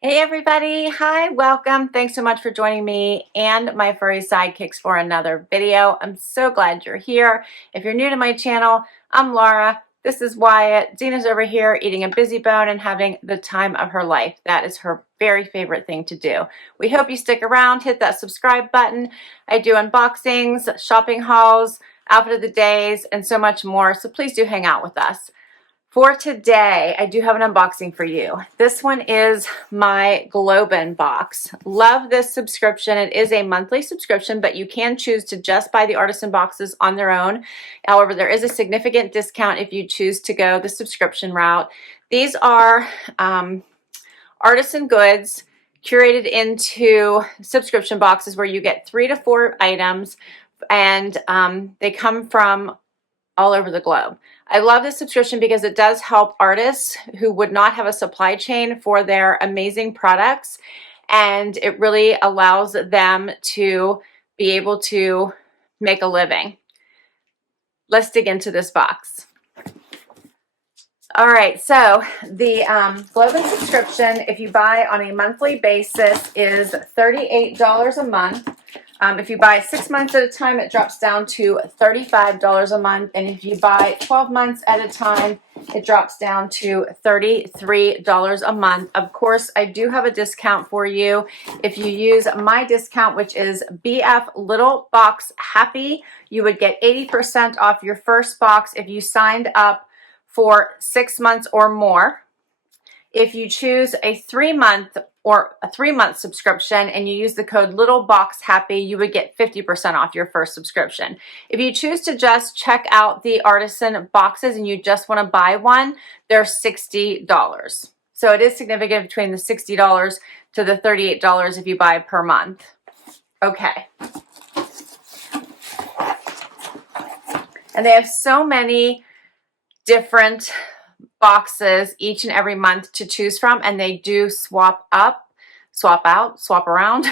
Hey everybody, hi, welcome. Thanks so much for joining me and my furry sidekicks for another video. I'm so glad you're here. If you're new to my channel, I'm Laura. This is Wyatt. Zena's over here eating a busy bone and having the time of her life. That is her very favorite thing to do. We hope you stick around, hit that subscribe button. I do unboxings, shopping hauls, outfit of the days, and so much more. So please do hang out with us. For today, I do have an unboxing for you. This one is my GlobeIn box. Love this subscription. It is a monthly subscription, but you can choose to just buy the Artisan boxes on their own. However, there is a significant discount if you choose to go the subscription route. These are Artisan goods curated into subscription boxes where you get 3 to 4 items, and they come from all over the globe. I love this subscription because it does help artists who would not have a supply chain for their amazing products, and it really allows them to be able to make a living. Let's dig into this box. All right, so the GlobeIn subscription, if you buy on a monthly basis, is $38 a month. If you buy 6 months at a time, it drops down to $35 a month. And if you buy 12 months at a time, it drops down to $33 a month. Of course, I do have a discount for you. If you use my discount, which is BF Little Box Happy, you would get 80% off your first box if you signed up for 6 months or more. If you choose a 3-month or a 3-month subscription and you use the code littleboxhappy, you would get 50% off your first subscription. If you choose to just check out the Artisan boxes and you just want to buy one, they're $60. So it is significant between the $60 to the $38 if you buy per month. Okay. And they have so many different boxes each and every month to choose from, and they do swap up, swap out, swap around.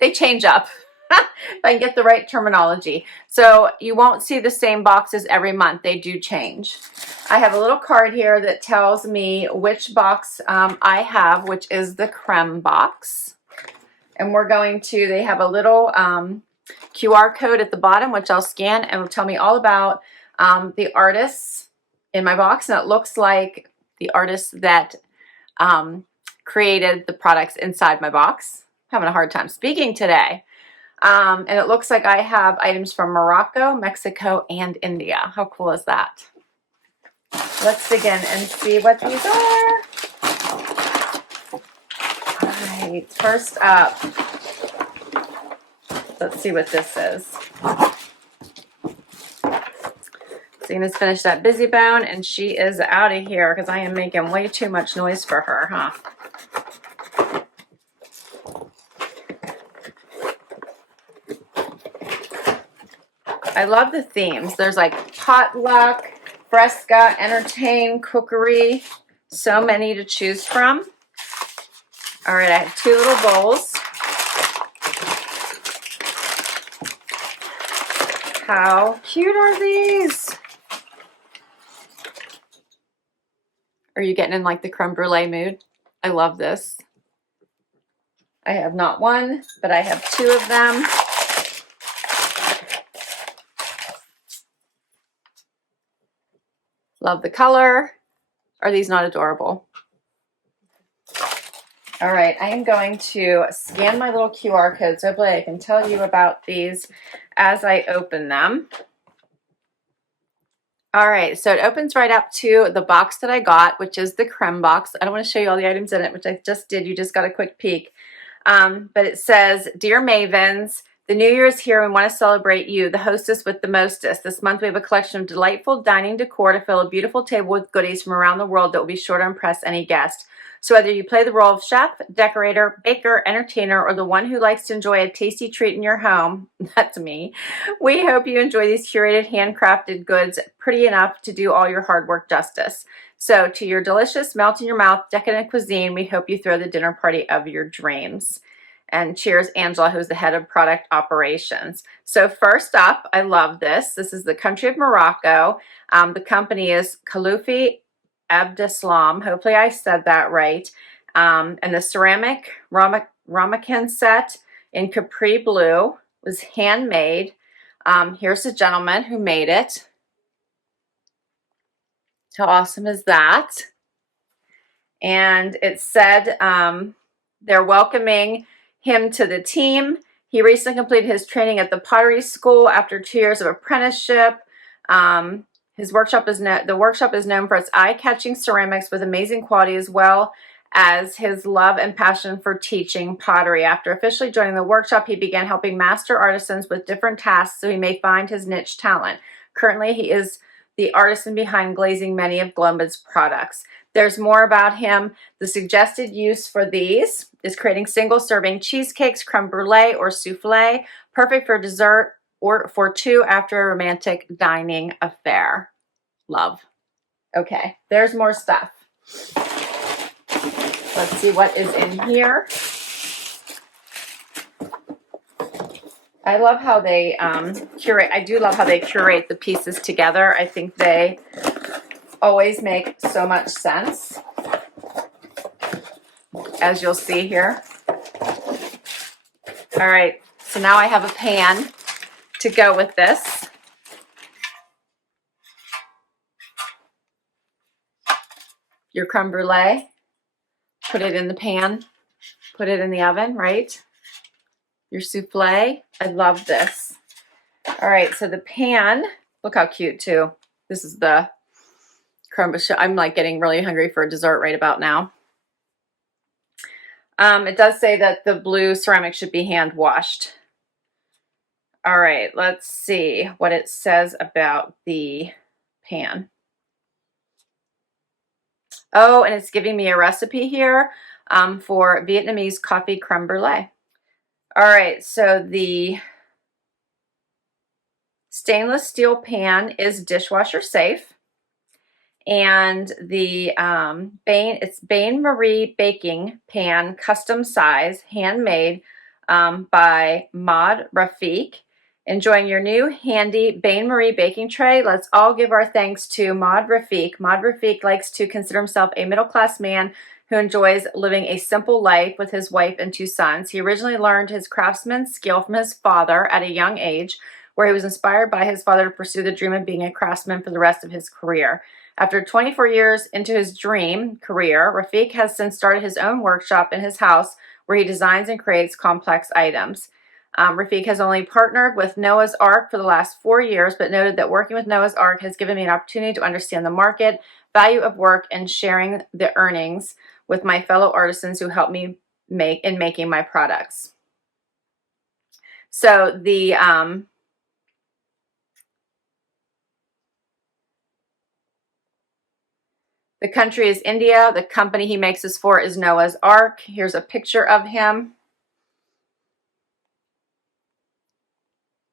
They change up, if I can get the right terminology. So you won't see the same boxes every month. They do change. I have a little card here that tells me which box I have, which is the Creme box. And we're going to, they have a little QR code at the bottom, which I'll scan, and will tell me all about the artists in my box, and it looks like the artists that created the products inside my box. I'm having a hard time speaking today. And it looks like I have items from Morocco, Mexico, and India. How cool is that? Let's dig in and see what these are. All right, first up, let's see what this is. Zena's finished that busy bone and she is out of here because I am making way too much noise for her, huh? I love the themes. There's like potluck, fresca, entertain, cookery, so many to choose from. All right, I have 2 little bowls. How cute are these? Are you getting in like the creme brulee mood? I love this. I have not 1, but I have 2 of them. Love the color. Are these not adorable? All right, I am going to scan my little QR code so hopefully I can tell you about these as I open them. All right, so it opens right up to the box that I got, which is the Creme box. I don't want to show you all the items in it, which I just did. You just got a quick peek. But it says, Dear Mavens, the new year is here and we want to celebrate you, the hostess with the mostest. This month we have a collection of delightful dining decor to fill a beautiful table with goodies from around the world that will be sure to impress any guest. So whether you play the role of chef, decorator, baker, entertainer, or the one who likes to enjoy a tasty treat in your home, that's me, we hope you enjoy these curated handcrafted goods pretty enough to do all your hard work justice. So to your delicious, melt in your mouth, decadent cuisine, we hope you throw the dinner party of your dreams. And cheers, Angela, who's the head of product operations. So first up, I love this. This is the country of Morocco. The company is Khalifi Abdeslam. Hopefully I said that right. And the ceramic ramekin set in Capri Blue was handmade. Here's the gentleman who made it. How awesome is that? And it said they're welcoming him to the team. He recently completed his training at the pottery school after 2 years of apprenticeship. The workshop is known for its eye-catching ceramics with amazing quality, as well as his love and passion for teaching pottery. After officially joining the workshop, he began helping master artisans with different tasks so he may find his niche talent. Currently, he is the artisan behind glazing many of GlobeIn's products. There's more about him. The suggested use for these is creating single-serving cheesecakes, creme brulee, or souffle, perfect for dessert or for two after a romantic dining affair. Love. Okay, there's more stuff. Let's see what is in here. I love how they curate. I do love how they curate the pieces together. I think they always make so much sense, as you'll see here. All right, so now I have a pan to go with this. Your creme brulee, put it in the pan, put it in the oven, right? Your souffle, I love this. All right, so the pan, look how cute too. This is the creme brulee. I'm like getting really hungry for a dessert right about now. It does say that the blue ceramic should be hand washed. All right, let's see what it says about the pan. Oh, and it's giving me a recipe here for Vietnamese coffee creme brulee. All right, so the stainless steel pan is dishwasher safe. And the it's Bain Marie baking pan, custom size, handmade by Maud Rafiq. Enjoying your new handy Bain Marie baking tray? Let's all give our thanks to Maud Rafiq. Maud Rafiq likes to consider himself a middle-class man who enjoys living a simple life with his wife and 2 sons. He originally learned his craftsman's skill from his father at a young age, where he was inspired by his father to pursue the dream of being a craftsman for the rest of his career. After 24 years into his dream career, Rafiq has since started his own workshop in his house where he designs and creates complex items. Rafiq has only partnered with Noah's Ark for the last 4 years, but noted that working with Noah's Ark has given me an opportunity to understand the market, value of work, and sharing the earnings with my fellow artisans who help me making my products. So the country is India. The company he makes this for is Noah's Ark. Here's a picture of him.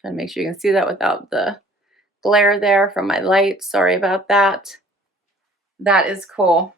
Trying to make sure you can see that without the glare there from my light. Sorry about that. That is cool.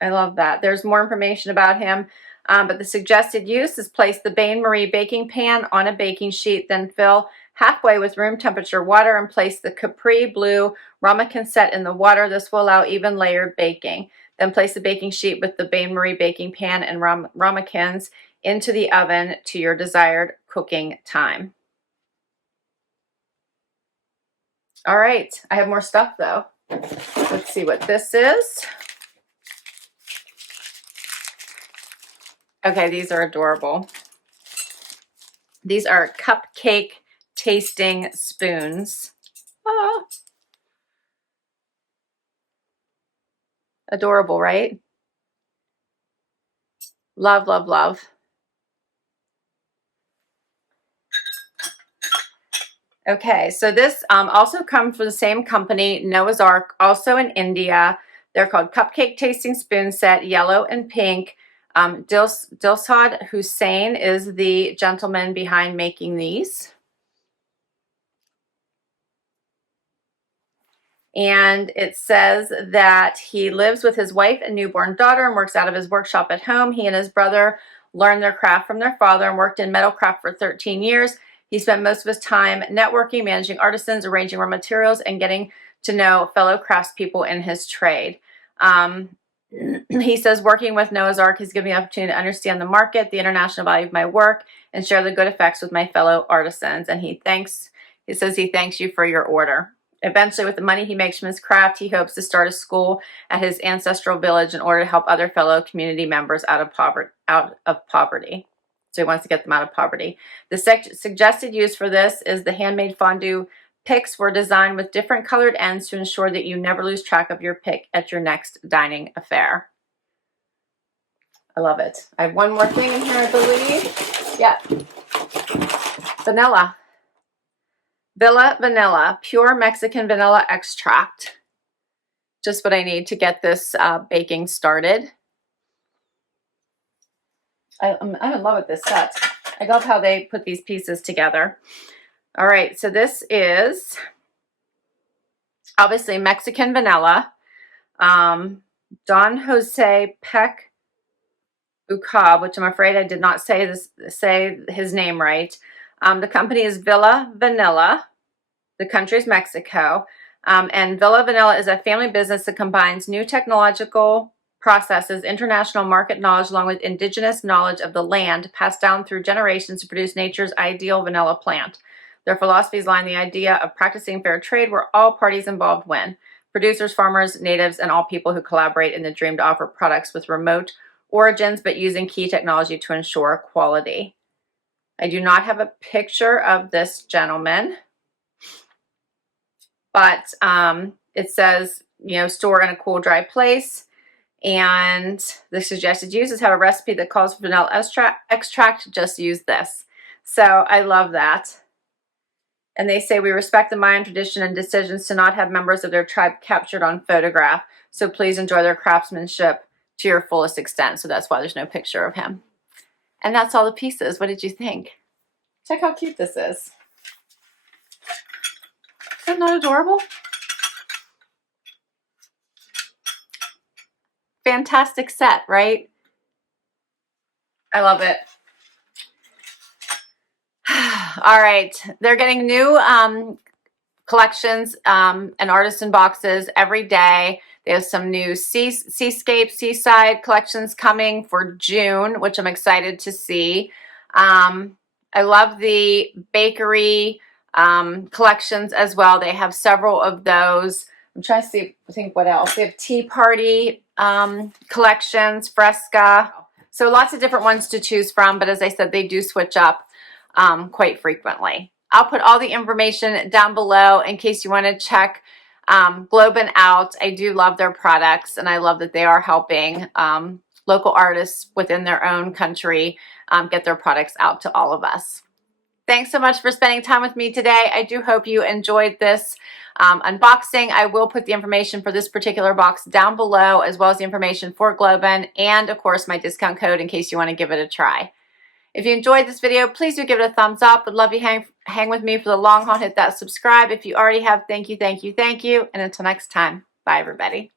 I love that. There's more information about him, but the suggested use is place the Bain Marie baking pan on a baking sheet, then fill halfway with room temperature water and place the Capri Blue ramekin set in the water. This will allow even layered baking. Then place the baking sheet with the Bain Marie baking pan and ramekins into the oven to your desired cooking time. All right, I have more stuff though. Let's see what this is. Okay, these are adorable. These are Cupcake tasting spoons. Oh. Adorable, right? Love, love, love. Okay, so this also comes from the same company, Noah's Ark, also in India. They're called Cupcake Tasting Spoon Set, yellow and pink. Dilshad Hussain is the gentleman behind making these. And it says that he lives with his wife and newborn daughter and works out of his workshop at home. He and his brother learned their craft from their father and worked in metal craft for 13 years. He spent most of his time networking, managing artisans, arranging raw materials, and getting to know fellow craftspeople in his trade. He says, working with Noah's Ark has given me the opportunity to understand the market, the international value of my work, and share the good effects with my fellow artisans. And he says he thanks you for your order. Eventually, with the money he makes from his craft, he hopes to start a school at his ancestral village in order to help other fellow community members out of poverty. So he wants to get them out of poverty. The suggested use for this is the handmade fondue picks were designed with different colored ends to ensure that you never lose track of your pick at your next dining affair. I love it. I have one more thing in here, I believe. Yeah. Vanilla. Villa Vanilla, pure Mexican vanilla extract. Just what I need to get this baking started. I'm in love with this set. I love how they put these pieces together. All right, so this is obviously Mexican vanilla. Don Jose Peck Ucab, which I'm afraid I did not say his name right. The company is Villa Vanilla. The country is Mexico. And Villa Vanilla is a family business that combines new technological processes, international market knowledge, along with indigenous knowledge of the land passed down through generations to produce nature's ideal vanilla plant. Their philosophies lie in the idea of practicing fair trade where all parties involved win. Producers, farmers, natives, and all people who collaborate in the dream to offer products with remote origins but using key technology to ensure quality. I do not have a picture of this gentleman, but it says, store in a cool, dry place. And the suggested uses have a recipe that calls for vanilla extract. Just use this. So I love that. And they say we respect the Mayan tradition and decisions to not have members of their tribe captured on photograph. So please enjoy their craftsmanship to your fullest extent. So that's why there's no picture of him. And that's all the pieces. What did you think? Check how cute this is. Is that not adorable? Fantastic set, right? I love it. All right, they're getting new collections and artisan boxes every day. They have some new seaside collections coming for June, which I'm excited to see. I love the bakery collections as well. They have several of those. I'm trying to think what else. They have tea party collections, Fresca. So lots of different ones to choose from. But as I said, they do switch up quite frequently. I'll put all the information down below in case you want to check GlobeIn out. I do love their products, and I love that they are helping local artists within their own country get their products out to all of us. Thanks so much for spending time with me today. I do hope you enjoyed this unboxing. I will put the information for this particular box down below, as well as the information for GlobeIn, and of course my discount code in case you want to give it a try. If you enjoyed this video, please do give it a thumbs up. Would love you hang with me for the long haul. Hit that subscribe. If you already have, thank you, thank you, thank you. And until next time, bye everybody.